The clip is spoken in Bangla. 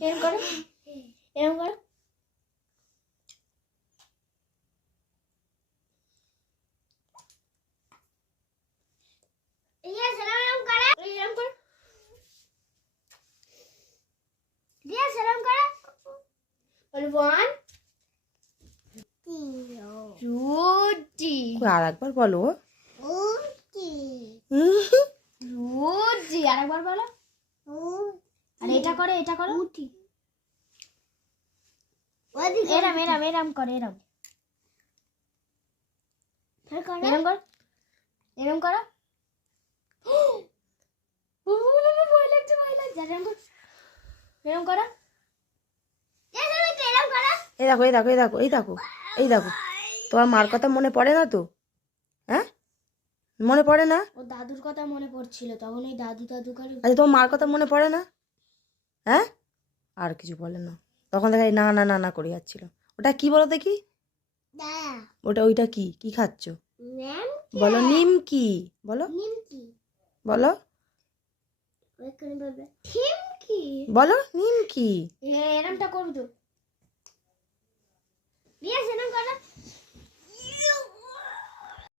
এরম করো। এরম করো। সেরম করে। বলো ওয়ান রুটি। আর একবার বলো। এটা করে এটা করো। ওদিকে এরম এরম এরম করো এরম। ফের করো এরম করো। এরম করো। ও, ভয় লাগছে ভয় লাগছে। এরম করো। এরম করো। রিয়া সেরম এরম করো। এই দেখো এই দেখো এই দেখো এই দেখো এই দেখো। তোমার মার কথা মনে পড়ে না তো? হ্যাঁ? মনে পড়ে না? ও দাদুর কথা মনে পড়ছিল তখন ওই দাদু দাদু করে আচ্ছা তোমার মার কথা মনে পড়ে না? হ্যাঁ? আর কিছু বলে না। তখন দেখা না না না না করে যাচ্ছিল। ওটা কি বলো দেখি? ওটা ওইটা কি? কি খাচ্ছ? বলো নিম কি? বলো। বলো। বলো নিম কি? এরমটা করবি তো।